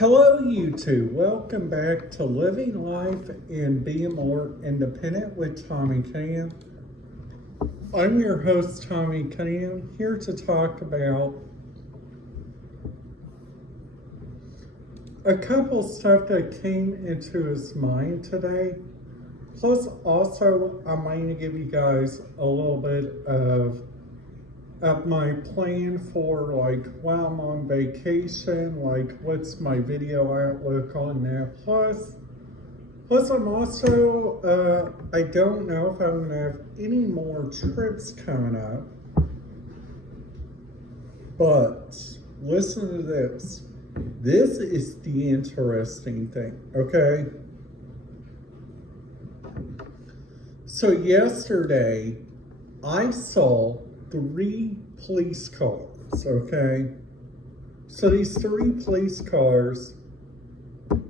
Hello YouTube, welcome back to Living Life and Being More Independent with Tommy Cam. I'm your host Tommy Cam, here to talk about a couple stuff that came into his mind today. Plus also I'm going to give you guys a little bit of my plan for like while I'm on vacation, like what's my video outlook on that. Plus I'm also, I don't know if I'm gonna have any more trips coming up, but listen to this. This is the interesting thing, okay? So yesterday, I saw 3 police cars, okay? So these 3 police cars,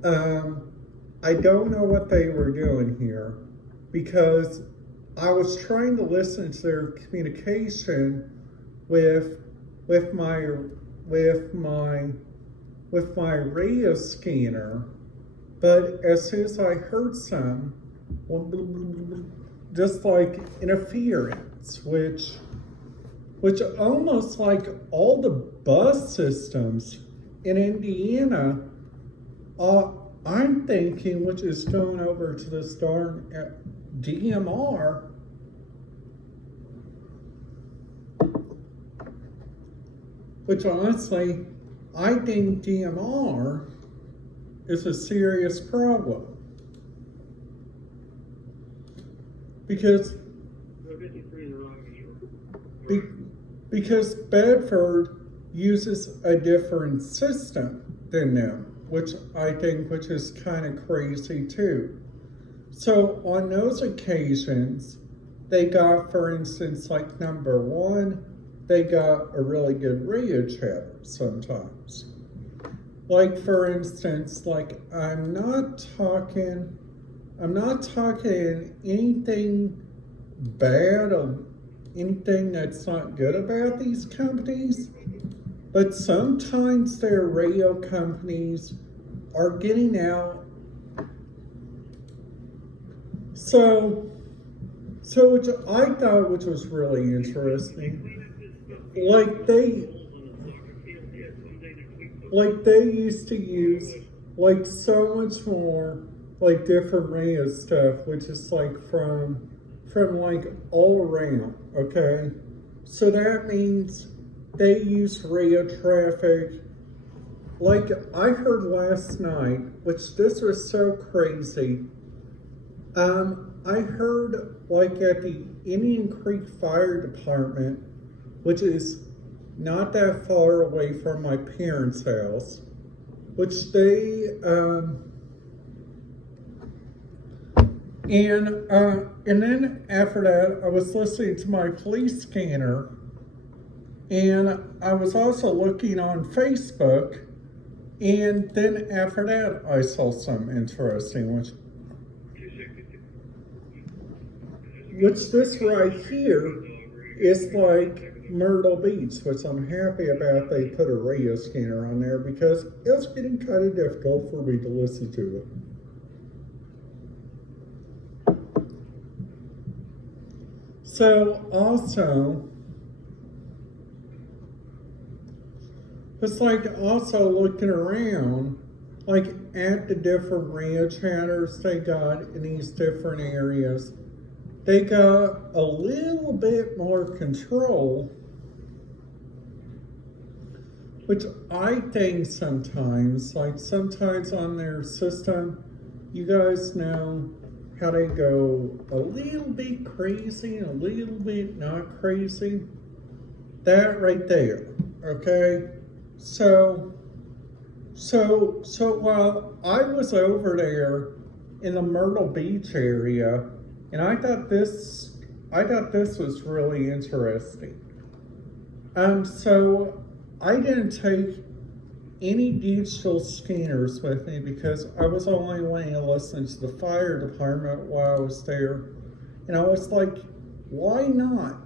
I don't know what they were doing here because I was trying to listen to their communication with my radio scanner, but as soon as I heard some, just like interference, which almost like all the bus systems in Indiana, I'm thinking, which is going over to this darn DMR, which honestly, I think DMR is a serious problem. Because Bedford uses a different system than them, which is kind of crazy too. So on those occasions, they got, for instance, like number 1, they got a really good radio chatter sometimes. Like for instance, like I'm not talking anything bad of anything that's not good about these companies, but sometimes their radio companies are getting out. So which I thought, which was really interesting, like they used to use like so much more like different radio stuff, which is like from like all around, okay? So that means they use radio traffic. Like I heard last night, which this was so crazy, I heard like at the Indian Creek Fire Department, which is not that far away from my parents' house, which they, and then after that, I was listening to my police scanner, and I was also looking on Facebook, and then after that, I saw something interesting, which this right here is like Myrtle Beach, which I'm happy about. They put a radio scanner on there because it was getting kind of difficult for me to listen to it. So also, it's like also looking around, like at the different radio chatters they got in these different areas, they got a little bit more control, which I think sometimes on their system, you guys know how they go a little bit crazy and a little bit not crazy. That right there, okay? So while I was over there in the Myrtle Beach area, and I thought this was really interesting. So I didn't take any digital scanners with me because I was only wanting to listen to the fire department while I was there. And I was like, why not?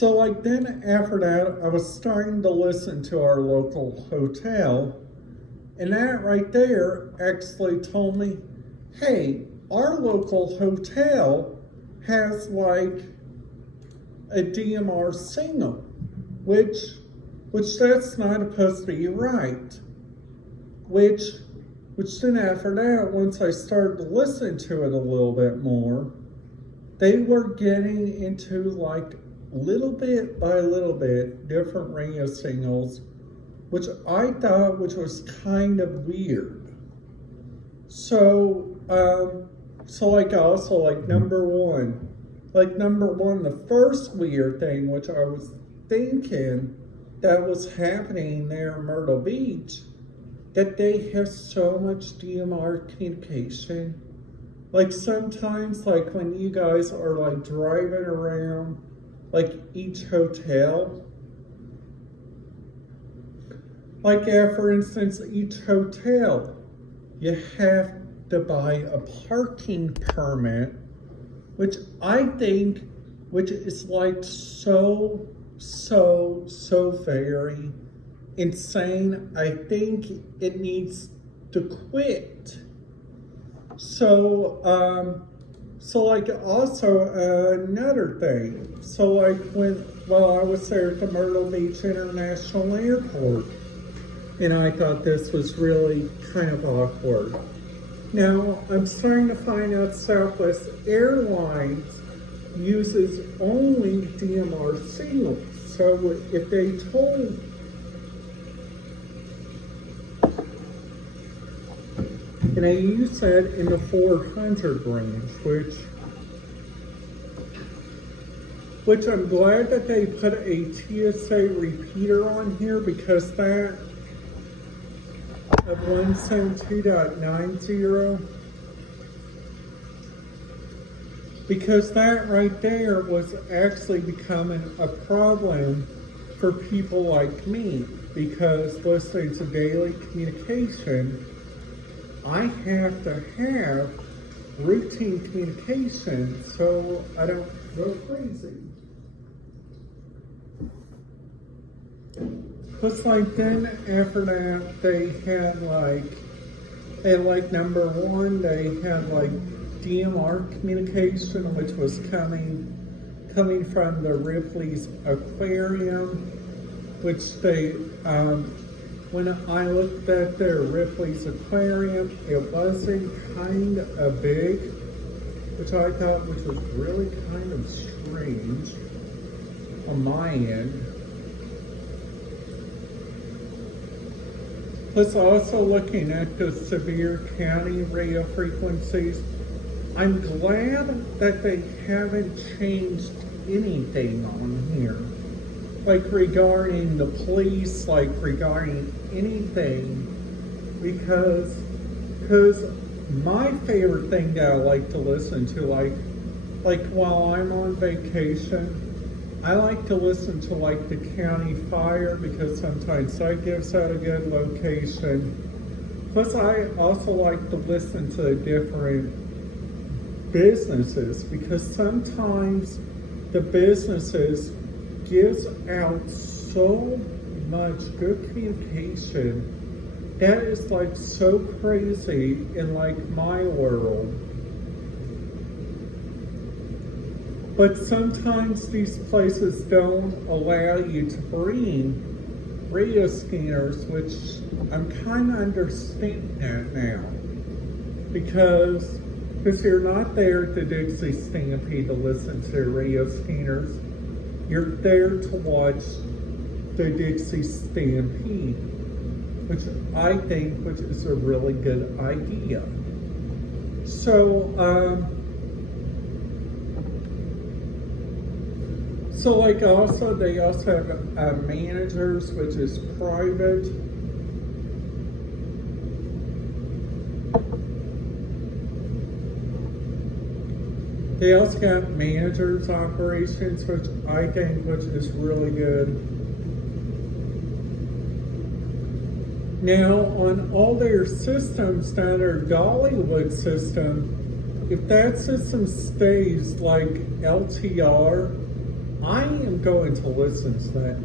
So like then after that, I was starting to listen to our local hotel, and that right there actually told me, hey, our local hotel has like a DMR signal, which that's not supposed to be right. Which then after that, once I started to listen to it a little bit more, they were getting into like little bit by little bit different radio signals, which I thought which was kind of weird. So like also like number one, the first weird thing which I was thinking that was happening there in Myrtle Beach, that they have so much DMR communication. Like sometimes, like when you guys are like driving around, like each hotel, like for instance, each hotel, you have to buy a parking permit, which I think, which is like so very insane. I think it needs to quit. So like also another thing. So like while I was there at the Myrtle Beach International Airport, and I thought this was really kind of awkward. Now I'm starting to find out Southwest Airlines uses only DMR signals. So if they told and they use that in the 400 range, which I'm glad that they put a TSA repeater on here, because that at 172.90, because that right there was actually becoming a problem for people like me, because listening to daily communication, I have to have routine communication so I don't go crazy. Plus, like then after that, they had like number one, they had like DMR communication, which was coming from the Ripley's Aquarium, which they when I looked at their Ripley's Aquarium, it wasn't kind of big, which I thought which was really kind of strange on my end. Plus also looking at the Sevier County radio frequencies, I'm glad that they haven't changed anything on here. Like regarding the police, like regarding anything, because my favorite thing that I like to listen to, like while I'm on vacation, I like to listen to like the county fire, because sometimes that gives out a good location. Plus I also like to listen to different businesses, because sometimes the businesses gives out so much good communication that is like so crazy in like my world. But sometimes these places don't allow you to bring radio scanners, which I'm kind of understanding that now, because you're not there at the Dixie Stampede to listen to radio scanners. You're there to watch the Dixie Stampede, which I think which is a really good idea. So like also they also have managers, which is private. They also got managers operations, which I think which is really good. Now on all their systems, now their Dollywood system, if that system stays like LTR, I am going to listen to that.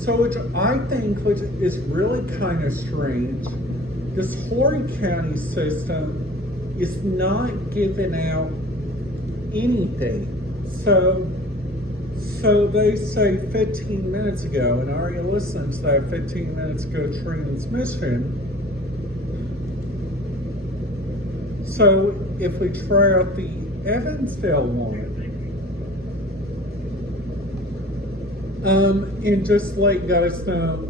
So, which I think, which is really kind of strange, this Horry County system is not giving out anything. So they say 15 minutes ago, and I already listened to that 15 minutes ago transmission. So if we try out the Evansville one, and just let guys know,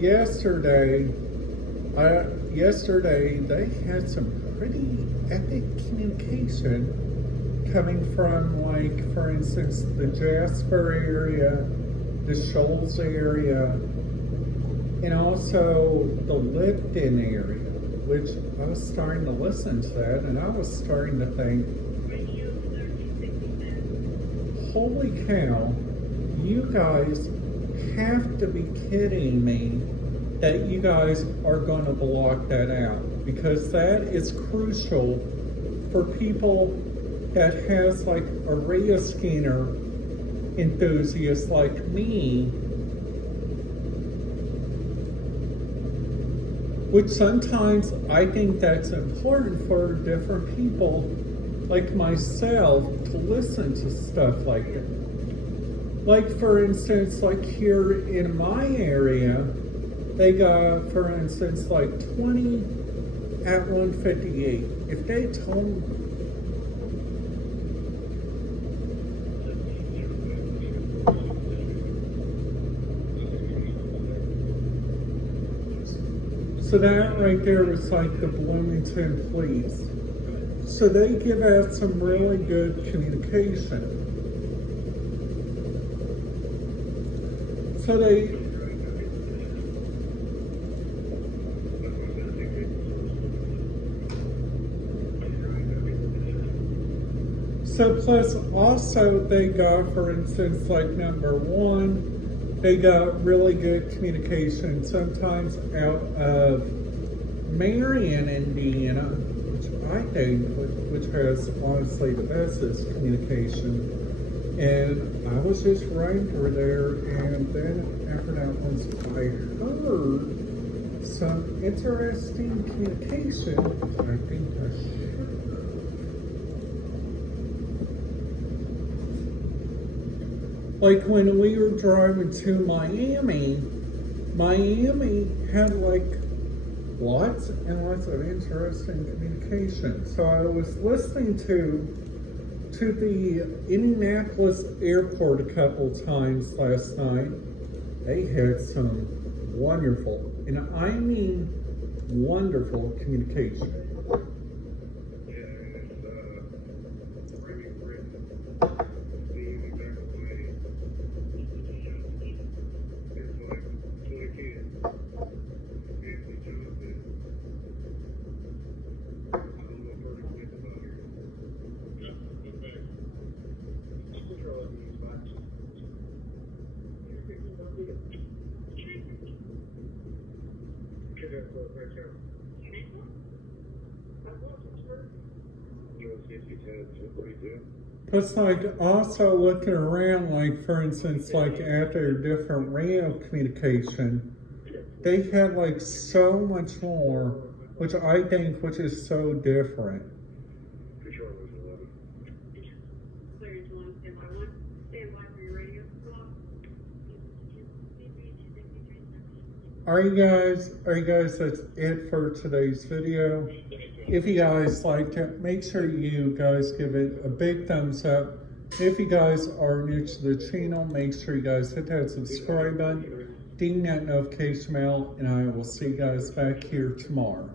yesterday they had some pretty epic communication coming from, like, for instance, the Jasper area, the Shoals area, and also the Lipton area, which I was starting to listen to that, and I was starting to think, holy cow, you guys have to be kidding me that you guys are going to block that out, because that is crucial for people that has like a radio scanner enthusiast like me, which sometimes I think that's important for different people like myself to listen to stuff like that. Like, for instance, like here in my area, they got, for instance, like 20 at 158. If they told me, so that right there was like the Bloomington Police. So they give out some really good communication. So plus also they got, for instance, like number one, they got really good communication sometimes out of Marion, Indiana, which I think, which has honestly the bestest communication. And I was just riding through there, and then after that, once I heard some interesting communication, I think I should. Like when we were driving to Miami had like lots and lots of interesting communication. So I was listening to the Indianapolis airport a couple times last night. They had some wonderful, and I mean wonderful communication. Plus, like, also looking around, like, for instance, like, after different radio communication, they had, like, so much more, which I think, which is so different. Alright guys, that's it for today's video. If you guys liked it, make sure you guys give it a big thumbs up. If you guys are new to the channel, make sure you guys hit that subscribe button, ding that notification bell, and I will see you guys back here tomorrow.